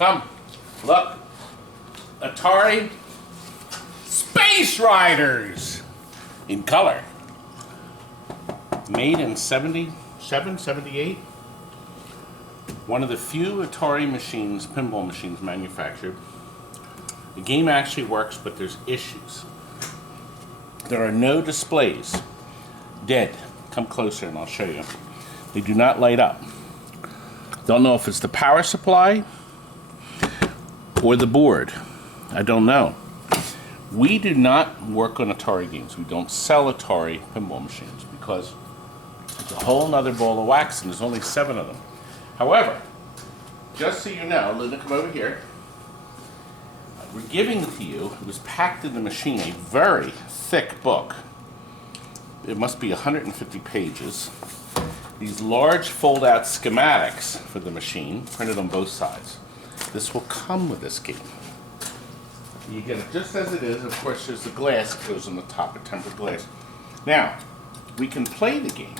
Come, look. Atari SPACE RIDERS in color. Made in 77, 78. One of the few Atari machines, pinball machines manufactured. The game actually works, but there's issues. There are no displays. Dead. Come closer and I'll show you. They do not light up. Don't know if it's the power supply or the board. I don't know. We do not work on Atari games. We don't sell Atari pinball machines because it's a whole nother ball of wax and there's only 7 of them. However, just so you know, Linda, come over here. We're giving to you, it was packed in the machine, a very thick book. It must be 150 pages. These large fold-out schematics for the machine, printed on both sides. This will come with this game. You get it just as it is. Of course, there's the glass that goes on the top, a tempered glass. Now, we can play the game.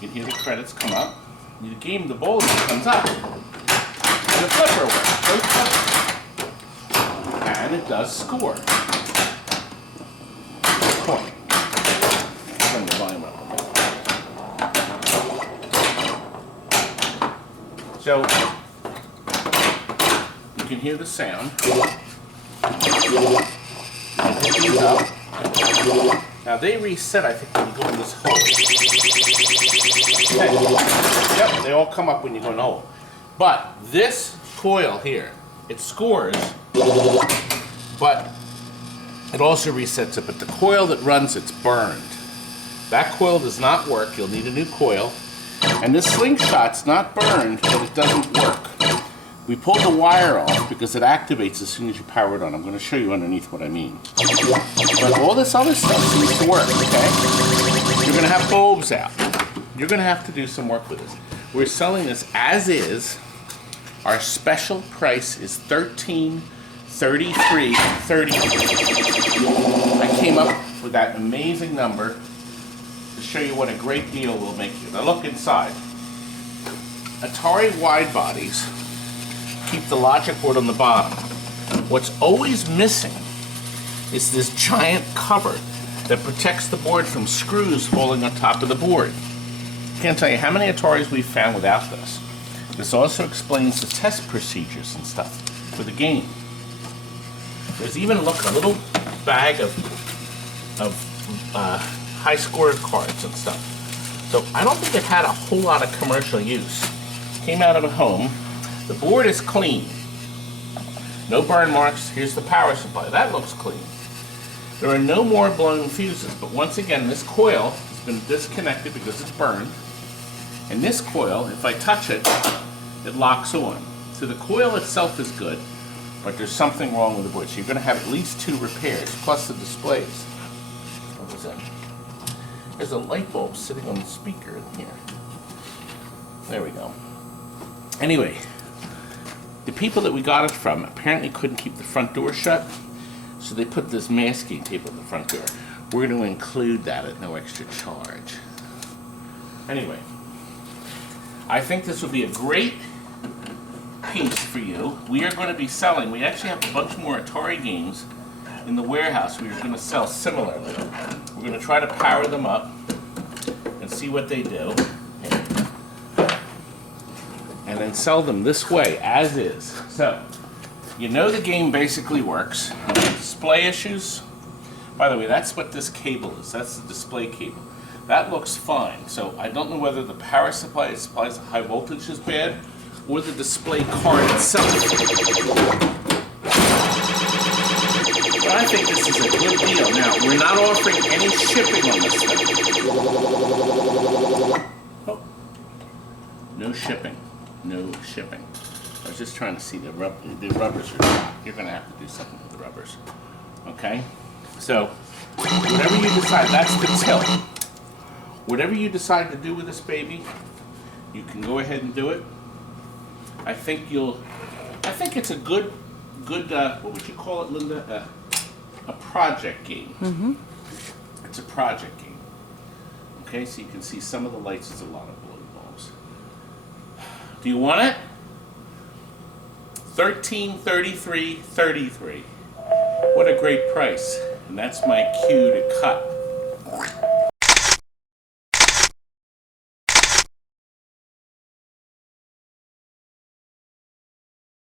You can hear the credits come up. The game, the ball comes up. And the flipper works. Both flippers. And it does score. Point. Turn the volume up. So, you can hear the sound. Now they reset, I think, when you go in this hole. Okay. Yep, they all come up when you go in the hole. But this coil here, it scores, but it also resets it. But the coil that runs it's burned. That coil does not work. You'll need a new coil. And this slingshot's not burned, but it doesn't work. We pulled the wire off because it activates as soon as you power it on. I'm going to show you underneath what I mean. But all this other stuff seems to work, okay? You're going to have bulbs out. You're going to have to do some work with this. We're selling this as is. Our special price is $13.33.30. I came up with that amazing number to show you what a great deal will make you. Now look inside. Atari wide bodies keep the logic board on the bottom. What's always missing is this giant cover that protects the board from screws falling on top of the board. Can't tell you how many Ataris we've found without this. This also explains the test procedures and stuff for the game. There's even, look, a little bag of high score cards and stuff. So I don't think it had a whole lot of commercial use. Came out of a home. The board is clean. No burn marks. Here's the power supply. That looks clean. There are no more blown fuses, but once again, this coil has been disconnected because it's burned. And this coil, if I touch it, it locks on. So the coil itself is good, but there's something wrong with the board. So you're going to have at least 2 repairs, plus the displays. What was that? There's a light bulb sitting on the speaker in here. There we go. Anyway, the people that we got it from apparently couldn't keep the front door shut, so they put this masking tape on the front door. We're going to include that at no extra charge. Anyway, I think this will be a great piece for you. We are going to be selling, we actually have a bunch more Atari games in the warehouse we are going to sell similarly. We're going to try to power them up and see what they do. And then sell them this way, as is. So, you know the game basically works. Display issues. By the way, that's what this cable is. That's the display cable. That looks fine. So I don't know whether the power supply supplies a high voltage is bad or the display card itself. But I think this is a good deal. Now, we're not offering any shipping on this thing. Oh. No shipping. No shipping. I was just trying to see the rubbers are shot. You're going to have to do something with the rubbers. Okay? So, whatever you decide, that's the tilt. Whatever you decide to do with this baby, you can go ahead and do it. I think it's a good, what would you call it, Linda? A project game. Mm-hmm. It's a project game. Okay, so you can see some of the lights, there's a lot of blue bulbs. Do you want it? $13.33.33. What a great price. And that's my cue to cut.